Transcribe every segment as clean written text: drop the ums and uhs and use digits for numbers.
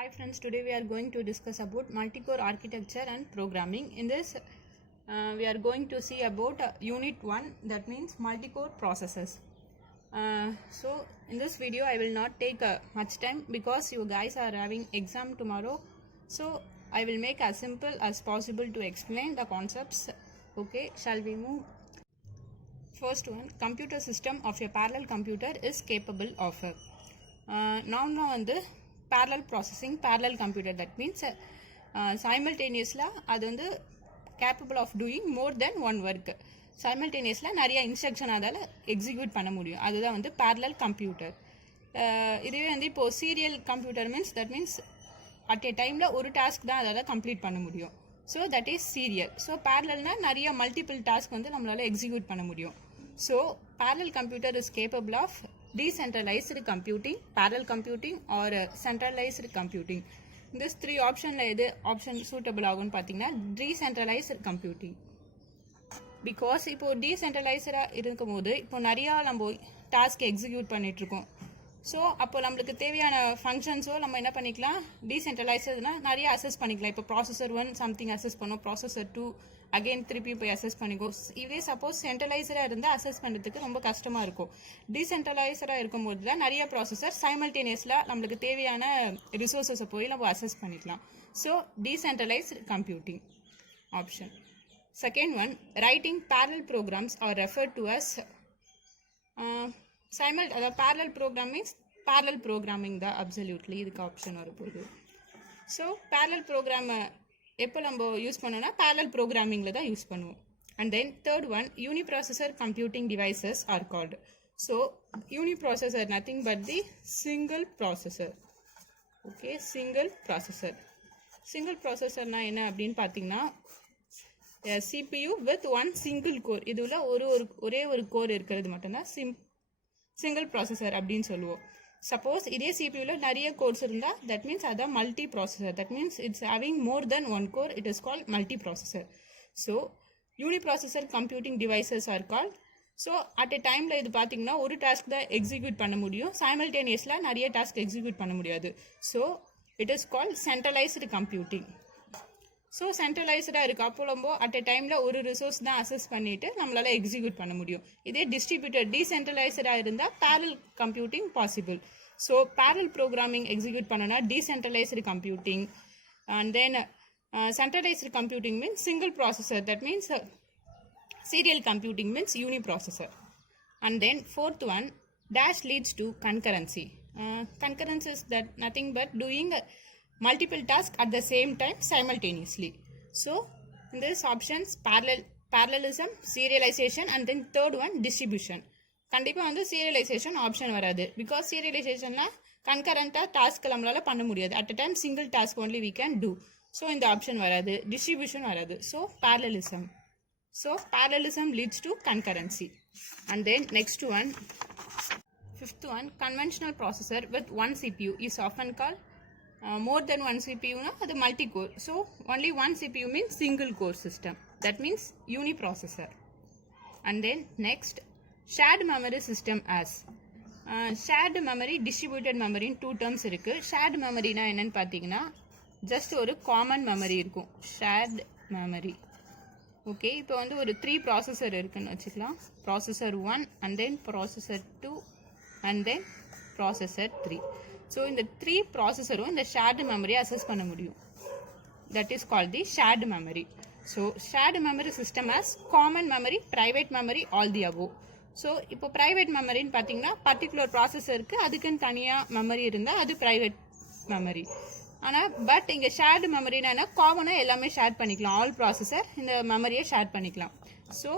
Hi friends, today we are going to discuss about multi-core architecture and programming. In this, we are going to see about unit 1, that means multi-core processors. So in this video I will not take much time because you guys are having exam tomorrow. So I will make as simple as possible to explain the concepts. Okay, shall we move? First one, computer system of a parallel computer is capable of now வந்து parallel processing, parallel computer, that means simultaneously அது வந்து capable of doing more than one work. simultaneously நிறைய instruction அதால் execute பண்ண முடியும், அதுதான் வந்து parallel computer. இதுவே வந்து இப்போது serial computer means that means at a டைமில் ஒரு டாஸ்க் தான் அதால் கம்ப்ளீட் பண்ண முடியும். So that is serial. So பேரலல்னால் நிறைய மல்டிபிள் டாஸ்க் வந்து நம்மளால் எக்ஸிக்யூட் பண்ண முடியும். So parallel computer is capable of decentralized computing, parallel computing or centralized computing. This three option la edu option suitable ஆகும் பாத்தீங்கன்னா decentralized computing. Because இப்போ decentralized இருக்கும்போது இப்போ நிறைய நம்ம டாஸ்க் எக்ஸிக்யூட் பண்ணிட்டு இருக்கோம். ஸோ அப்போ நம்மளுக்கு தேவையான ஃபங்க்ஷன்ஸோ நம்ம என்ன பண்ணிக்கலாம், டீசென்ட்ரலைஸ்டுனா நிறைய அசஸ் பண்ணிக்கலாம். இப்போ ப்ராசஸர் 1 சம்திங் அசஸ் பண்ணோம், ப்ராசஸர் 2 அகெயின் திருப்பி போய் அசஸ் பண்ணிக்கோ. இதே சப்போஸ் சென்ட்ரலைசராக இருந்தால் அசஸ் பண்ணுறதுக்கு ரொம்ப கஷ்டமாக இருக்கும். டீசென்ட்ரலைசராக இருக்கும்போது தான் நிறைய ப்ராசஸர் சைமல்டேனியஸில் நம்மளுக்கு தேவையான ரிசோர்ஸஸை போய் நம்ம அசஸ் பண்ணிக்கலாம். So decentralised computing option. Second one, writing parallel programs are referred to as அதாவது parallel programming, parallel programming தான் அப்சல்யூட்லி இதுக்கு ஆப்ஷன் வரப்போகுது. ஸோ parallel program எப்போ நம்ம யூஸ் பண்ணோம்னா parallel programmingல தான் யூஸ் பண்ணுவோம். And then third one, uniprocessor computing devices are called. So uniprocessor nothing but the single processor. Okay, single processor. Single ப்ராசஸர்னா என்ன அப்படின்னு பார்த்தீங்கன்னா CPU with one single core. இதுல ஒரே ஒரு கோர் இருக்கிறது மட்டும்தான் சிங்கிள் ப்ராசஸர் அப்படின்னு சொல்லுவோம். சப்போஸ் இதே சிபியூவில் நிறைய கோர்ஸ் இருந்தால் தட் மீன்ஸ் அதான் multi processor. That means it's having more than one core, it is called multi processor. So uniprocessor computing devices are called. So at a டைமில் இது பார்த்தீங்கன்னா ஒரு டாஸ்க் தான் எக்ஸிக்யூட் பண்ண முடியும், சைமல்டேனியஸில் நிறைய டாஸ்க் எக்ஸிக்யூட் பண்ண முடியாது. So it is called centralised computing. So சென்ட்ரலைஸ்டாக இருக்குது, அப்போ நம்ம அட் எ டைமில் ஒரு ரிசோர்ஸ் தான் அசஸ் பண்ணிவிட்டு நம்மளால் எக்ஸிக்யூட் பண்ண முடியும். இதே டிஸ்ட்ரிபியூட்டட் டீசென்ட்ரலைஸ்டாக இருந்தால் parallel computing possible. So parallel programming execute பண்ணோன்னா decentralised computing. And then centralised computing means single processor, that means serial computing means uniprocessor. And then fourth one, dash leads to concurrency. Concurrence is that nothing but doing multiple tasks at the same time simultaneously. So in this options parallelism, serialization, and then third one distribution. கண்டிப்பாக வந்து serialization option வராது. Because சீரியலைசேஷன்னா கன்கரண்ட்டாக task நம்மளால் பண்ண முடியாது. At a time single task only we can do. So இந்த option வராது. டிஸ்ட்ரிபியூஷன் வராது. So parallelism. So parallelism leads to concurrency. And then next one, fifth one, conventional processor with one CPU is often called more than one CPU na அது multi core. So only one CPU means single core system, that means uniprocessor. And then next, shared memory system as shared memory, distributed memory in two terms இருக்கு. shared memory na என்னன்னு பார்த்தீங்கன்னா just ஒரு common memory இருக்கும், shared memory. Okay, இப்போ வந்து ஒரு 3 processor இருக்குன்னு வச்சுக்கலாம். Processor 1 and then processor 2 and then processor 3. So இந்த 3 ப்ராசஸரும் இந்த ஷேர்டு மெமரியை அசஸ் பண்ண முடியும். That is called the shared memory. So shared memory system as common memory, private memory, all the above. So இப்போ ப்ரைவேட் மெமரின்னு பார்த்தீங்கன்னா particular ப்ராசஸருக்கு அதுக்குன்னு தனியாக memory இருந்தால் அது ப்ரைவேட் மெமரி. ஆனால் பட் இங்கே ஷேர்டு மெமரினா காமனாக எல்லாமே ஷேர் பண்ணிக்கலாம். ஆல் ப்ராசஸர் இந்த மெமரியை ஷேர் பண்ணிக்கலாம். So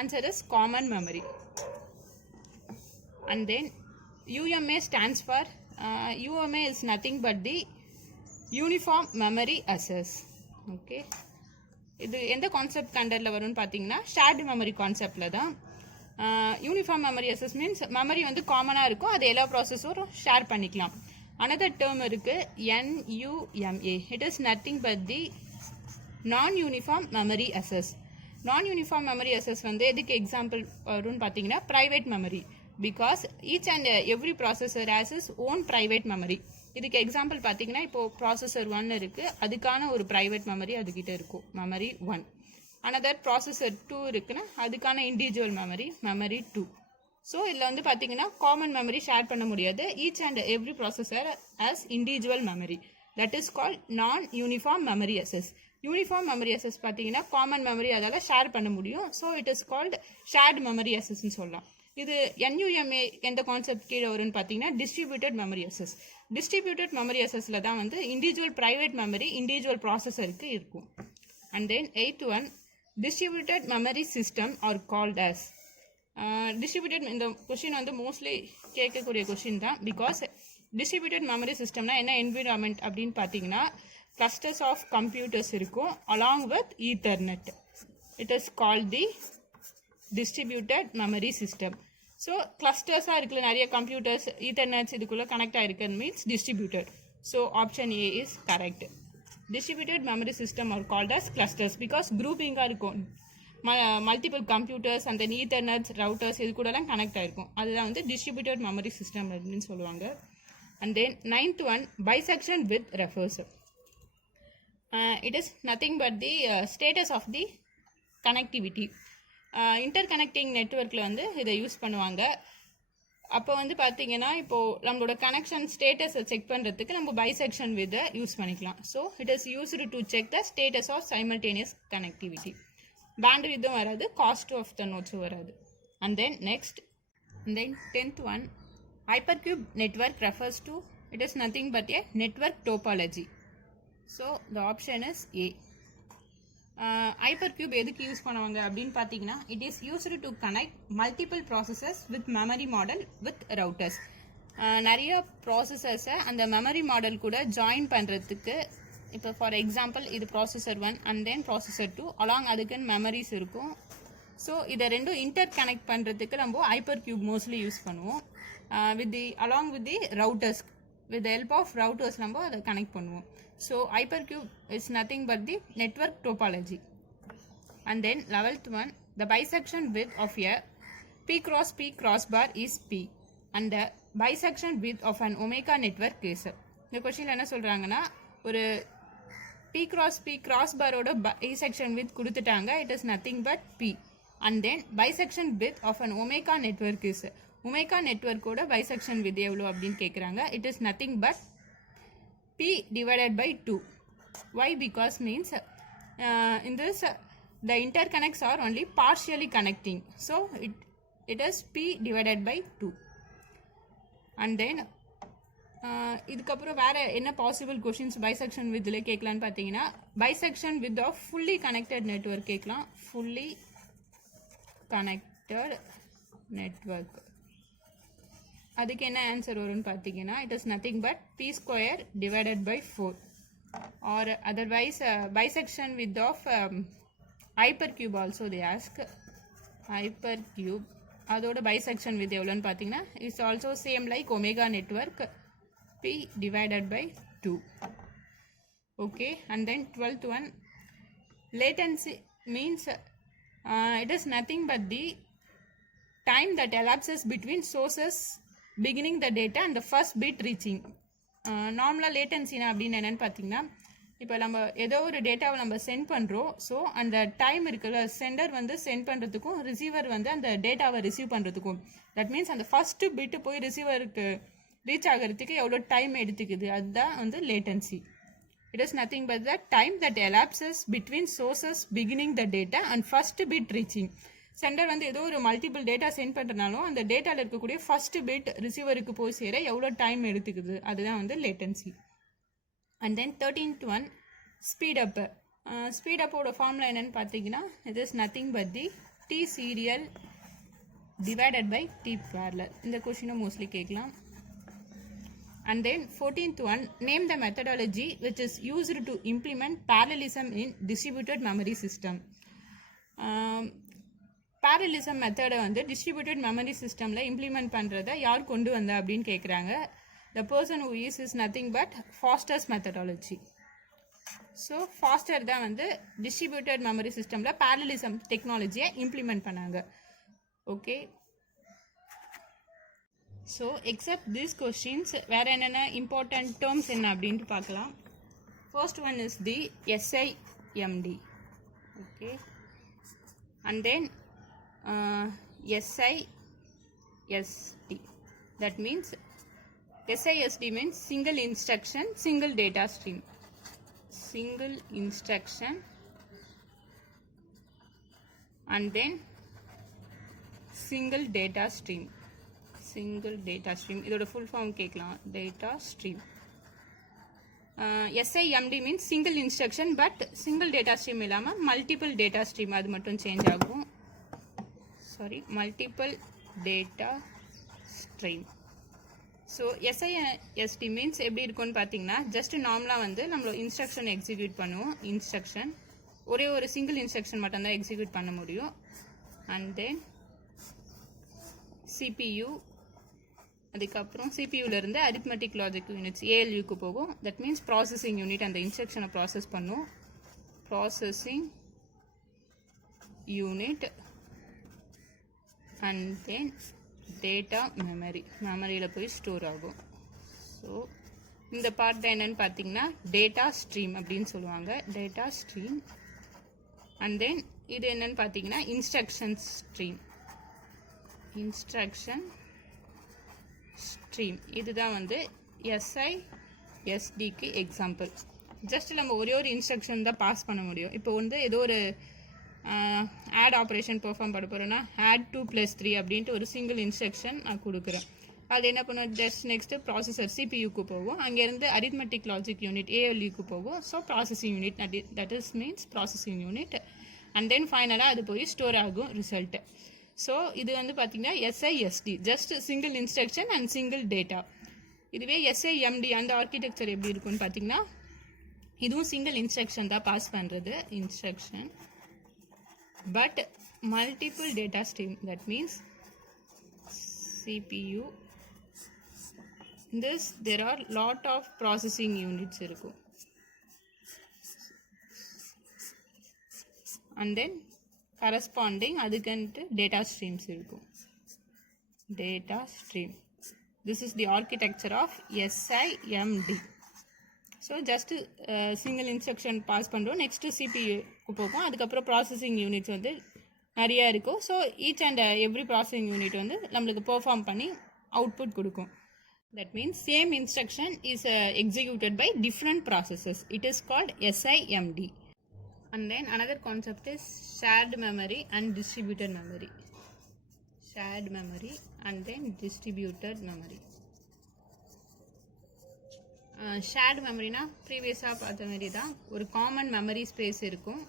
answer is common memory. And then UMA stands for UMA is nothing but the uniform memory access. Okay, இது எந்த கான்செப்ட் கண்டரில் வரும்னு பார்த்தீங்கன்னா ஷேர்டு மெமரி கான்செப்டில் தான். Uniform memory access means memory வந்து காமனாக இருக்கும், அது எல்லா ப்ராசஸரும் ஷேர் பண்ணிக்கலாம். அனதர் டேர்ம் இருக்கு NUMA. It is nothing but the non uniform memory access. Non uniform memory access வந்து எதுக்கு எக்ஸாம்பிள் வரும்னு பார்த்தீங்கன்னா private memory. Because each and every processor has its own private memory. இதுக்கு எக்ஸாம்பிள் பார்த்தீங்கன்னா இப்போ processor 1 இருக்குது, அதுக்கான ஒரு ப்ரைவேட் மெமரி அதுக்கிட்ட இருக்கும், மெமரி 1. அனதர் ப்ராசஸர் 2 இருக்குன்னா அதுக்கான இண்டிவிஜுவல் மெமரி 2. ஸோ இதில் வந்து பார்த்தீங்கன்னா காமன் மெமரி ஷேர் பண்ண முடியாது. Each and every processor has individual memory, that is called non uniform memory access. Uniform memory access பார்த்தீங்கன்னா காமன் மெமரி அதால் ஷேர் பண்ண முடியும். So it is called shared memory அசஸ்ன்னு சொல்லலாம். இது NUMA எந்த கான்செப்ட் கீழே வரும்னு பார்த்தீங்கன்னா distributed memory access. Distributed memory அசஸில் தான் வந்து இண்டிவிஜுவல் ப்ரைவேட் மெமரி இண்டிவிஜுவல் ப்ராசஸருக்கு இருக்கும். And then 8th one, distributed memory system are called as. Distributed, இந்த கொஷின் வந்து மோஸ்ட்லி கேட்கக்கூடிய கொஷின் தான். பிகாஸ் டிஸ்ட்ரிபியூட்டட் மெமரி சிஸ்டம்னா என்ன என்விரான்மெண்ட் அப்படின்னு பார்த்தீங்கன்னா கிளஸ்டர்ஸ் ஆஃப் கம்ப்யூட்டர்ஸ் இருக்கும் along with ethernet. It is called the distributed memory system. So கிளஸ்டர்ஸாக இருக்குல்ல, நிறைய கம்ப்யூட்டர்ஸ் ஈத்தர்நெட்ஸ் இதுக்குள்ளே கனெக்ட் ஆகிருக்குன்னு means distributed. So option A is correct. Distributed memory system are called as clusters because குரூப்பிங்காக இருக்கும். Multiple computers அந்த ஈத்தர்நெட்ஸ் routers இது கூடலாம் கனெக்ட் ஆகிருக்கும். அதுதான் வந்து டிஸ்ட்ரிபியூட்டட் மெமரி சிஸ்டம் அப்படின்னு சொல்லுவாங்க. And then 9th one, bisection width refers. It is nothing but the status of the connectivity. Interconnecting நெட்ஒர்க்கில் வந்து இதை யூஸ் பண்ணுவாங்க. அப்போ வந்து பார்த்தீங்கன்னா இப்போது நம்மளோட கனெக்ஷன் ஸ்டேட்டஸை செக் பண்ணுறதுக்கு நம்ம பைசெக்ஷன் வித் யூஸ் பண்ணிக்கலாம். So it is used to check the status of simultaneous connectivity. பேண்ட் வித்தும் வராது, காஸ்ட் ஆஃப் த நோட்ஸும் வராது. And then next, and then 10th one, hypercube network refers to, it is nothing but a network topology. So the option is A. Hypercube எதுக்கு use பண்ணுவாங்க அப்படின்னு பார்த்தீங்கன்னா it is used to connect multiple processes with memory model with routers. நிறைய ப்ராசஸர்ஸை அந்த memory model கூட join பண்ணுறதுக்கு, இப்போ for example இது processor 1 and then processor 2 along அதுக்குன்னு மெமரிஸ் இருக்கும். ஸோ இதை ரெண்டும் இன்டர் கனெக்ட் பண்ணுறதுக்கு நம்ம ஹைப்பர்கியூப் மோஸ்ட்லி யூஸ் பண்ணுவோம். Along with the routers, with the help of routers நம்ம அதை கனெக்ட் பண்ணுவோம். So hypercube is nothing but the network topology. And then 11th one, the bisection width of a P cross P crossbar is P and the bisection width of an omega network is. இந்த கொஸ்டினில் என்ன சொல்கிறாங்கன்னா ஒரு P cross P crossbarோட bisection width கொடுத்துட்டாங்க, it is nothing but P and then bisection width of an omega network is. Omega நெட்வொர்க்கோட bisection width எவ்வளோ அப்படின்னு கேட்குறாங்க. It is nothing but P divided by 2. Why? Because means in this the interconnects are only partially connecting. So it is P divided by 2. And then இதுக்கப்புறம் வேறு என்ன possible questions bisection வித்தில் கேட்கலான்னு பார்த்தீங்கன்னா bisection width of fully connected network கேட்கலாம். Fully connected network அதுக்கு என்ன answer வரும்னு பார்த்தீங்கன்னா it is nothing but P square divided by 4. Or otherwise bisection width of hypercube also they ask. Hypercube அதோட bisection width எவ்வளோன்னு பார்த்தீங்கன்னா it's also same like omega network P divided by 2. Okay, and then 12th one, latency means it is nothing but the time that elapses between sources beginning the data and the first bit reaching. நார்மலாக லேட்டன்சினா அப்படின்னு என்னென்னு பார்த்தீங்கன்னா இப்போ நம்ம ஏதோ ஒரு டேட்டாவை நம்ம சென்ட் பண்ணுறோம். ஸோ அந்த டைம் இருக்குல்ல, சென்டர் வந்து சென்ட் பண்ணுறதுக்கும் ரிசீவர் வந்து அந்த டேட்டாவை ரிசீவ் பண்ணுறதுக்கும், தட் மீன்ஸ் அந்த ஃபஸ்ட்டு பிட்டு போய் ரிசீவருக்கு ரீச் ஆகிறதுக்கு எவ்வளோ டைம் எடுத்துக்குது, அதுதான் வந்து latency. It is nothing but the time that elapses between sources beginning the data and first bit reaching. Sender வந்து ஏதோ ஒரு மல்டிபிள் டேட்டா சென்ட் பண்ணுறனாலும் அந்த டேட்டாவில் இருக்கக்கூடிய ஃபஸ்ட்டு பிட் ரிசீவருக்கு போய் சேர எவ்வளோ டைம் எடுத்துக்குது, அதுதான் வந்து latency. And then 13th one, speedup. ஸ்பீடப்போட ஃபார்முலா என்னென்னு பார்த்தீங்கன்னா it is nothing but the T serial divided by T parallel. இந்த கொஷினும் மோஸ்ட்லி கேட்கலாம். And then 14th one, name the methodology which is used to implement parallelism in distributed memory system. Parallelism மெத்தடை வந்து distributed memory சிஸ்டமில் implement பண்ணுறதை யார் கொண்டு வந்தா அப்படின்னு கேட்குறாங்க. The person who is nothing but Foster's methodology. So Foster தான் வந்து டிஸ்ட்ரிபியூட்டட் மெமரி சிஸ்டமில் parallelism டெக்னாலஜியை இம்ப்ளிமெண்ட் பண்ணாங்க. Okay, so except these questions வேறு என்னென்ன இம்பார்ட்டன்ட் டேர்ம்ஸ் என்ன அப்படின்ட்டு பார்க்கலாம். First one is the SIMD. Okay, and then SISD. That means SISD means single instruction, single data stream. Single instruction and then single data stream. Single data stream. இதோட full form கேட்கலாம். Data stream. SIMD means single instruction but single data stream இல்லாம multiple data stream அது மட்டும் change ஆகும். Sorry, multiple data stream. So SISD means எப்படி இருக்கும்னு பார்த்தீங்கன்னா just நார்மலாக வந்து நம்மளோட இன்ஸ்ட்ரக்ஷன் எக்ஸிக்யூட் பண்ணுவோம். இன்ஸ்ட்ரக்ஷன் ஒரே ஒரு சிங்கிள் இன்ஸ்ட்ரக்ஷன் மட்டும்தான் எக்ஸிக்யூட் பண்ண முடியும். அண்ட் தென் CPU, அதுக்கப்புறம் சிபியூலேருந்து அரித்மெட்டிக் லாஜிக் யூனிட்ஸ் ALUக்கு போகும். தட் மீன்ஸ் ப்ராசஸிங் யூனிட் அந்த இன்ஸ்ட்ரக்ஷனை ப்ராசஸ் பண்ணும். Processing unit and then data மெமரியில் போய் ஸ்டோர் ஆகும். ஸோ இந்த பார்ட் என்னன்னு பார்த்தீங்கன்னா டேட்டா ஸ்ட்ரீம் அப்படின்னு சொல்லுவாங்க. டேட்டா ஸ்ட்ரீம் அண்ட் தென் இது என்னன்னு பார்த்தீங்கன்னா இன்ஸ்ட்ரக்ஷன் ஸ்ட்ரீம். இன்ஸ்ட்ரக்ஷன் ஸ்ட்ரீம் இதுதான் வந்து SISDக்கு எக்ஸாம்பிள். ஜஸ்ட் நம்ம ஒரே ஒரு இன்ஸ்ட்ரக்ஷன் தான் பாஸ் பண்ண முடியும். இப்போ வந்து ஏதோ ஒரு ஆட் ஆப்ரேஷன் பெர்ஃபார்ம் பண்ண போகிறோன்னா add 2 + 3 அப்படின்ட்டு ஒரு சிங்கிள் இன்ஸ்ட்ரக்ஷன் நான் கொடுக்குறேன். அது என்ன பண்ணுவோம், ஜஸ்ட் நெக்ஸ்ட்டு ப்ராசஸர் CPUக்கு போகும். அங்கேருந்து அரித்மெட்டிக் லாஜிக் யூனிட் ALUக்கு போகும். So processing unit that is means processing unit and then ஃபைனலாக அது போய் ஸ்டோர் ஆகும் ரிசல்ட்டு. ஸோ இது வந்து பார்த்தீங்கன்னா SISD just single instruction and single data. இதுவே SIMD அந்த ஆர்கிடெக்சர் எப்படி இருக்குன்னு பார்த்தீங்கன்னா இதுவும் சிங்கிள் இன்ஸ்ட்ரக்ஷன் தான் பாஸ் பண்ணுறது instruction but multiple data stream. That means CPU, this there are lot of processing units இருக்கும். And then corresponding அதுக்குன்ட்டு data streams இருக்கும். Data stream. This is the architecture of SIMD. So just single instruction pass பண்ணுறோம். Next சிபியூக்கு போகும். அதுக்கப்புறம் processing units வந்து நிறையா இருக்கும். So each and every processing unit வந்து நம்மளுக்கு பெர்ஃபார்ம் பண்ணி அவுட்புட் கொடுக்கும். That means same instruction is executed by different processes. It is called SIMD. And then another concept is shared memory and distributed memory. Shared memory and then distributed memory. Shared மெமரினா ப்ரீவியஸாக பார்த்த மாரி தான் ஒரு common memory space இருக்கும்.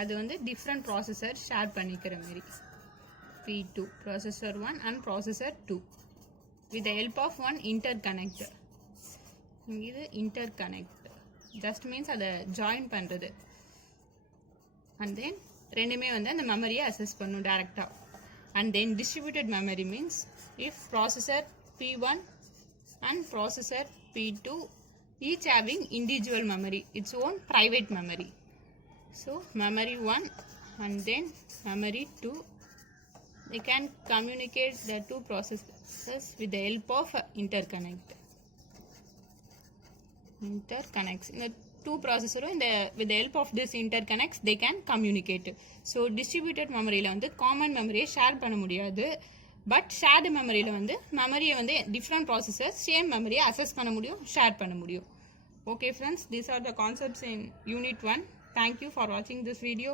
அது வந்து different processor share பண்ணிக்கிற மாரி. P2 processor 1 and processor 2 with the help of one interconnect. இது இன்டர்கனெக்ட் ஜஸ்ட் மீன்ஸ் அதை ஜாயின் பண்ணுறது. அண்ட் தென் ரெண்டுமே வந்து அந்த மெமரியை அசஸ் பண்ணும் டேரெக்டாக. And then distributed memory means if processor P1 and processor P2 each having individual memory, its own private memory. So memory 1 and then memory 2, they can communicate the two processors with the help of interconnects. In the two processors with the help of this interconnects they can communicate. So distributed memory la வந்து common memory share பண்ண முடியாது. But shared மெமரியில் வந்து மெமரியை வந்து different processor same மெமரியை assess பண்ண முடியும், ஷேர் பண்ண முடியும். Okay friends, these are the concepts in Unit 1. Thank you for வாட்சிங் திஸ் வீடியோ.